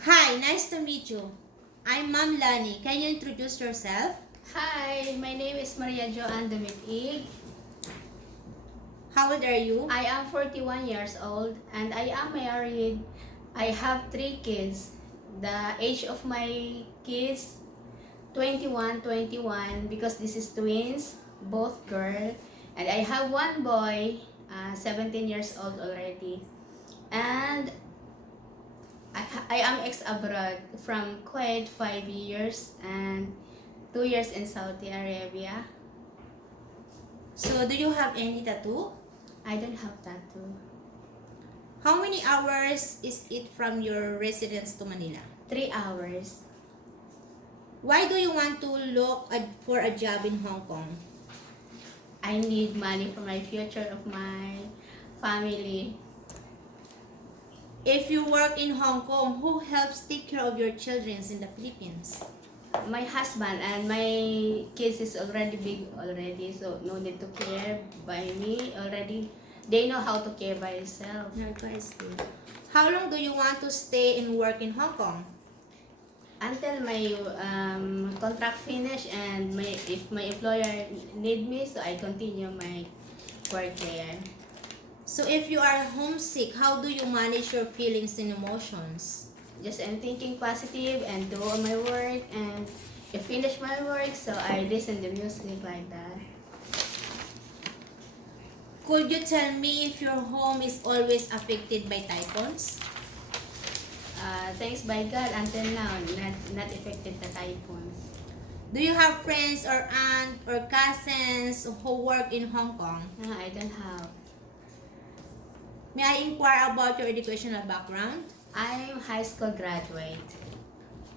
Hi, nice to meet you. I'm Ma'am Lani. Can you introduce yourself? Hi, my name is Maria Joanne Dumitig. How old are you? I am 41 years old and I am married. I have 3 kids. The age of my kids 21 because this is twins, both girl. And I have one boy, 17 years old already. And I am ex-abroad from Kuwait 5 years and 2 years in Saudi Arabia. So, do you have any tattoo? I don't have tattoo. How many hours is it from your residence to Manila? 3 hours. Why do you want to look for a job in Hong Kong? I need money for my future of my family. If you work in Hong Kong, who helps take care of your children in the Philippines? My husband and my kids is already big already, so no need to care by me already. They know how to care by themselves. Nice. How long do you want to stay and work in Hong Kong? Until my contract finish and if my employer need me, so I continue my work there. So, if you are homesick, how do you manage your feelings and emotions? Just I'm thinking positive and do all my work, and if finish my work, so I listen to music like that. Could you tell me if your home is always affected by typhoons? Thanks by God, until now, not affected the typhoons. Do you have friends or aunt or cousins who work in Hong Kong? I don't have. May I inquire about your educational background? I'm high school graduate.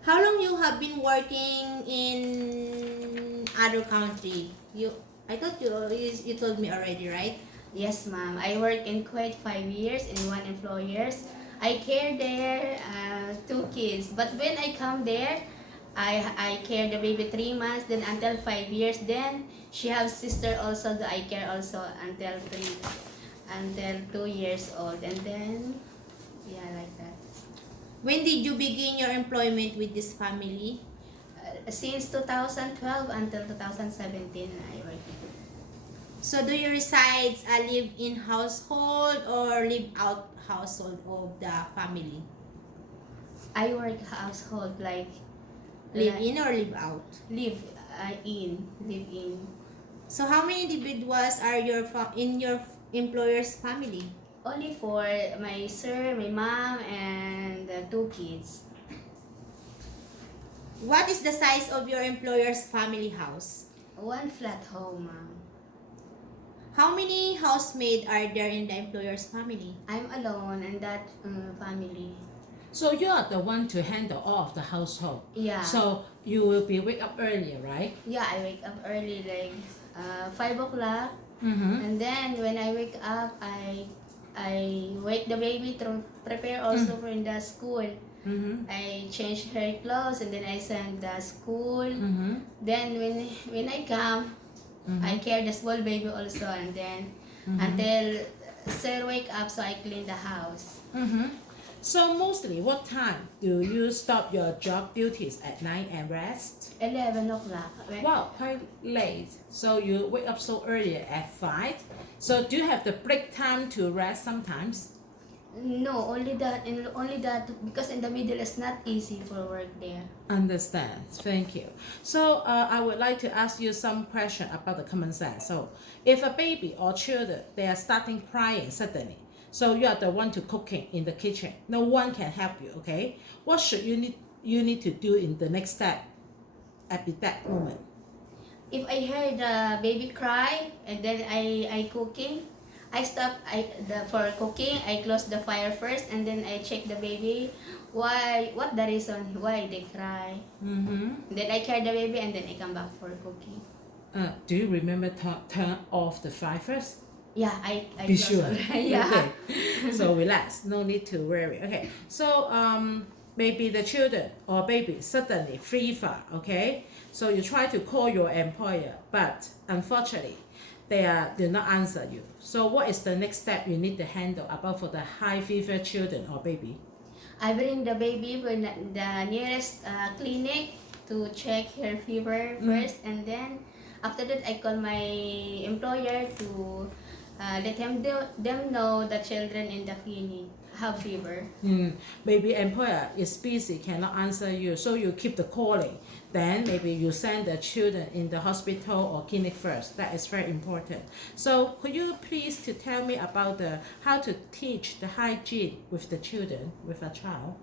How long you have been working in other country? I thought you told me already, right? Yes, ma'am. I work in Kuwait 5 years in one employers. I care there 2 kids. But when I come there, I care the baby 3 months, then until 5 years. Then she has sister also. I care also until 2 years old, and then yeah, like that. When did you begin your employment with this family? Since 2012 until 2017, I work. So do you reside a live-in household or live-out household of the family? I work household like Live-in or live-out? live in. So how many individuals are in your employer's family? Only for my sir, my mom, and 2 kids. What is the size of your employer's family house? 1 flat home, ma'am. How many housemaid are there in the employer's family? I'm alone in that family. So you are the one to handle all of the household. Yeah. So you will be wake up earlier, right? Yeah, I wake up early, like 5 o'clock. Mm-hmm. And then when I wake up, I wake the baby to prepare also for in the school. Mm-hmm. I change her clothes and then I send the school. Mm-hmm. Then when I come, I care the small baby also, and then until sir wake up, so I clean the house. Mm-hmm. So mostly, what time do you stop your job duties at night and rest? 11 o'clock. Wow, quite late. So you wake up so early at 5. So do you have the break time to rest sometimes? No, only that because in the middle it's not easy for work there. Understand. Thank you. So I would like to ask you some question about the common sense. So if a baby or children they are starting crying suddenly, so you are the one to cooking in the kitchen. No one can help you. Okay. What should you need to do in the next step at that moment? If I heard the baby cry and then I cooking, I stop for cooking. I close the fire first and then I check the baby. What the reason why they cry? Mm-hmm. Then I carry the baby and then I come back for cooking. Do you remember turn off the fire first? Yeah, I Be close sure. already. Yeah. Okay. So relax. No need to worry. Okay. So maybe the children or baby suddenly fever. Okay. So you try to call your employer, but unfortunately, they do not answer you. So what is the next step you need to handle about for the high fever children or baby? I bring the baby when the nearest clinic to check her fever first, and then after that I call my employer to let them know the children in the clinic have fever. Maybe employer is busy, cannot answer you, so you keep the calling. Then maybe you send the children in the hospital or clinic first. That is very important. So could you please to tell me about the how to teach the hygiene with the children, with a child?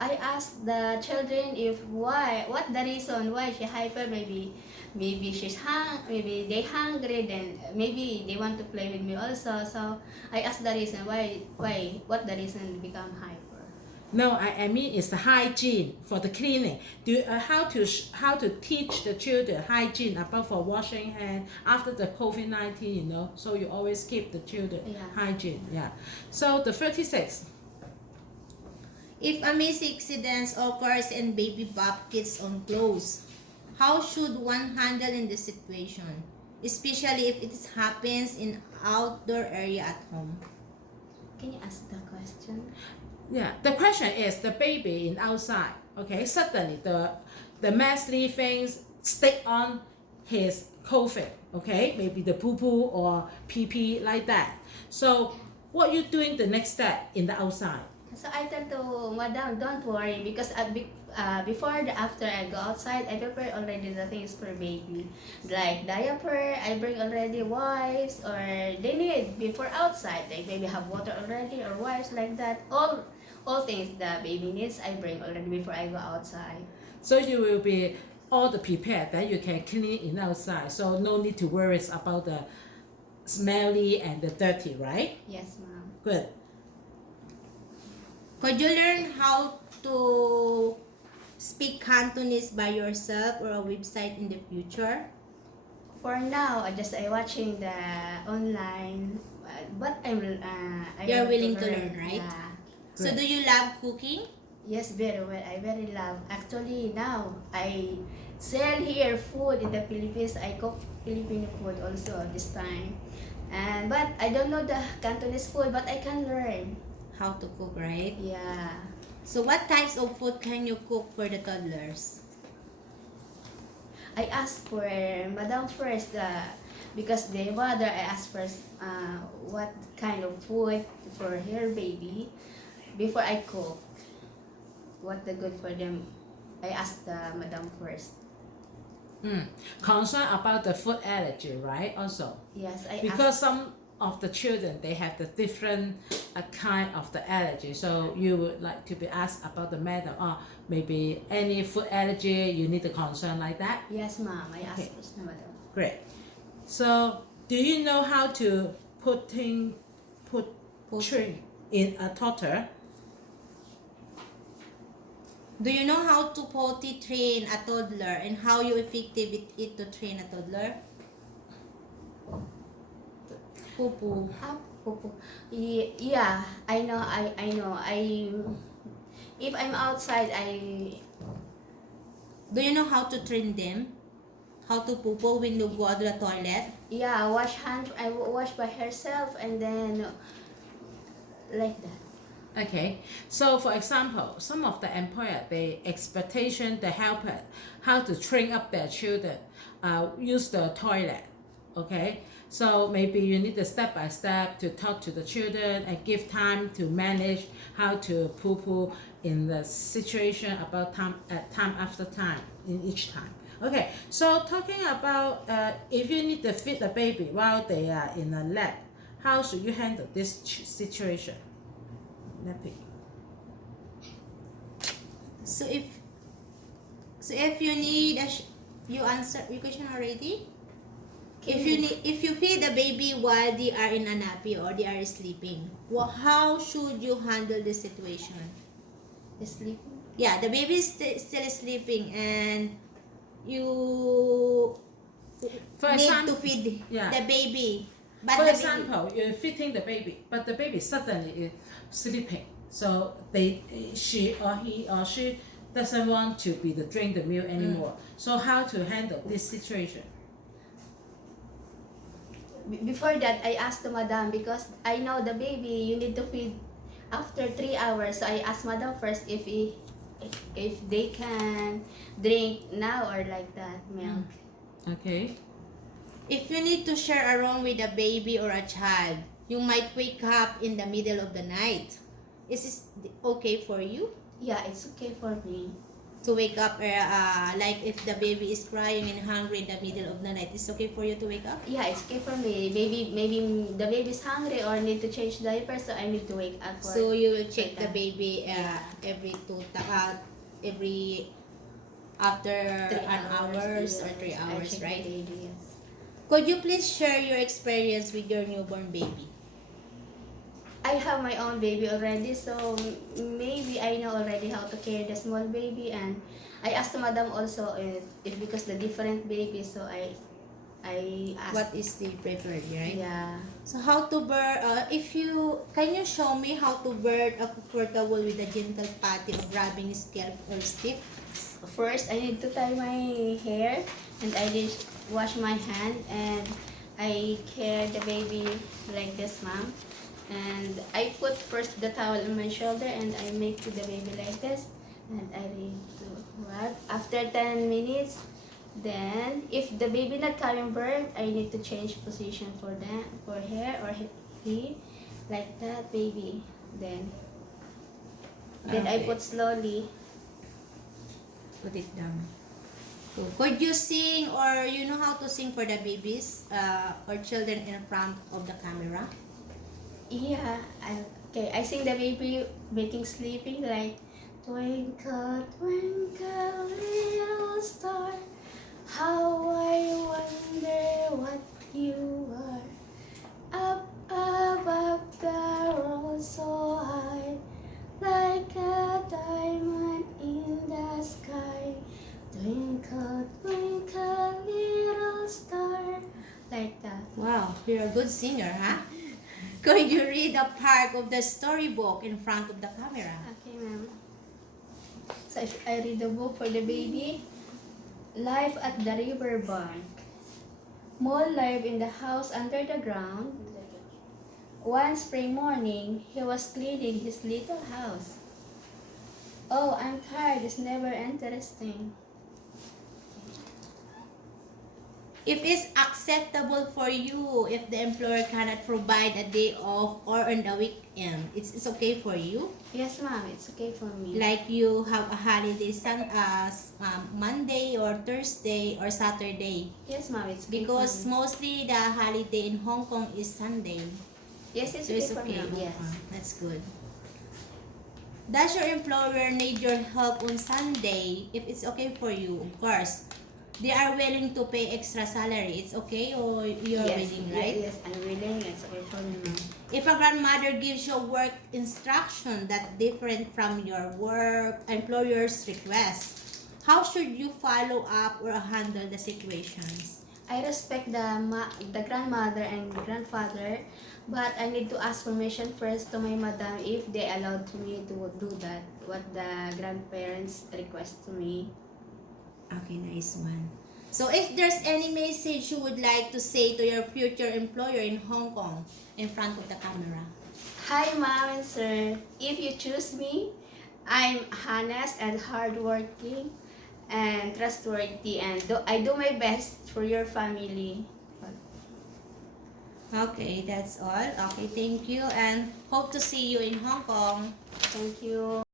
I asked the children if what the reason why she hyper, maybe maybe they hungry, then maybe they want to play with me also. So I asked the reason what the reason become hyper. No, I mean it's the hygiene for the cleaning. Do how to teach the children hygiene about for washing hand after the COVID-19, you know? So you always keep the children hygiene. Yeah. So the 36. If a accident occurs and baby bump gets on clothes, how should one handle in this situation? Especially if it happens in outdoor area at home. Can you ask the question? Yeah, the question is the baby in outside. Okay, suddenly the messy things stick on his clothing. Okay, maybe the poo poo or pee pee like that. So what you doing the next step in the outside? So I tell to Madam, don't worry, because before after I go outside, I prepare already the things for baby, like diaper. I bring already wipes, or they need before outside. Like maybe have water already or wipes like that. All things the baby needs, I bring already before I go outside. So you will be all the prepared that you can clean in outside. So no need to worry about the smelly and the dirty, right? Yes, ma'am. Good. Could you learn how to speak Cantonese by yourself or a website in the future? For now, I watching the online, but You're want willing to learn, right? Yeah. So do you love cooking? Yes, very well. I very love. Actually, now I sell here food in the Philippines. I cook Filipino food also this time, but I don't know the Cantonese food, but I can learn. How to cook, right? Yeah. So what types of food can you cook for the toddlers? I asked for Madam first, because the mother, I asked first what kind of food for her baby before I cook. What the good for them? I asked the Madam first. Concern about the food allergy, right? Also, Yes, I because some of the children they have the different kind of the allergy. So you would like to be asked about the madam, or maybe any food allergy you need a concern like that. Yes, ma'am. I asked Okay. first, Madam. Great. So do you know how to put tree in a toddler? Do you know how to potty train a toddler and how you effective it is to train a toddler? Poo-poo. Yeah, I know. I know. If I'm outside, Do you know how to train them? How to poo-poo when you go to the toilet? wash hand. I wash by herself, and then like that. Okay, so for example, some of the employer they expectation the helper how to train up their children, use the toilet. Okay, so maybe you need a step by step to talk to the children and give time to manage how to poo poo in the situation about time after time in each time. Okay, so talking about if you need to feed the baby while they are in a lab, how should you handle this situation? Napping. So if you need you answer your question already? If you feed the baby while they are in a nappy or they are sleeping, how should you handle the situation? Sleeping. Yeah, the baby is still sleeping and you For need example, to feed yeah. the baby. But For the example, you're feeding the baby, but the baby suddenly is sleeping. So she or he or she doesn't want to be the drink the milk anymore. So how to handle this situation? Before that, I asked the madam, because I know the baby, you need to feed after 3 hours, so I asked madam first if they can drink now or like that milk. Okay. If you need to share a room with a baby or a child, you might wake up in the middle of the night. Is this okay for you Yeah, it's okay for me. to wake up, like if the baby is crying and hungry in the middle of the night? It's okay for you to wake up? Yeah, it's okay for me. Maybe the baby's hungry or need to change diaper, so I need to wake up for. So you will check the that. baby Yeah. every after 3 an hours or 3 yes. I hours, check the right? baby, yes. Could you please share your experience with your newborn baby? I have my own baby already, so maybe I know already how to carry the small baby, and I asked the madam also if because the different baby, so I asked. What is the preferred, right? Yeah. So how to birth, can you show me how to birth a comfortable with a gentle patting of rubbing scalp or stiff? First, I need to tie my hair, and I need wash my hand, and I carry the baby like this, ma'am. And I put first the towel on my shoulder, and I make the baby like this, and I need to rub. After 10 minutes, then if the baby not coming birth, I need to change position for that, for her or he, like that baby. Then I Okay. put slowly. Put it down. So, could you sing, or you know how to sing for the babies or children in front of the camera? Yeah, okay. I sing the baby making sleeping like twinkle, twinkle, little star, how I wonder what you are. Up above the world so high, like a diamond in the sky. Twinkle, twinkle, little star, like that. Wow, you're a good singer, huh? Could you read a part of the storybook in front of the camera? Okay, ma'am. So if I read the book for the baby, Life at the River Bank. Mole lived in the house under the ground. One spring morning, he was cleaning his little house. Oh, I'm tired. It's never interesting. If it's acceptable for you, if the employer cannot provide a day off or on the weekend, it's okay for you? Yes, ma'am. It's okay for me. Like you have a holiday Monday or Thursday or Saturday. Yes, ma'am. It's okay Because for me. mostly the holiday in Hong Kong is Sunday. Yes, it's So okay it's for me. okay. Yes. That's good. Does your employer need your help on Sunday? If it's okay for you, of course. They are willing to pay extra salary. It's okay, or you're Yes, willing, right? Yes, I'm willing. It's okay for me, ma'am. If a grandmother gives you work instruction that different from your work employer's request, how should you follow up or handle the situations? I respect the grandmother and grandfather, but I need to ask permission first to my madam if they allowed to me to do that, what the grandparents request to me. Okay, nice one. So if there's any message you would like to say to your future employer in Hong Kong in front of the camera? Hi, mom and sir. If you choose me, I'm honest and hardworking and trustworthy, and I do my best for your family. Okay, that's all. Okay, thank you, and hope to see you in Hong Kong. Thank you.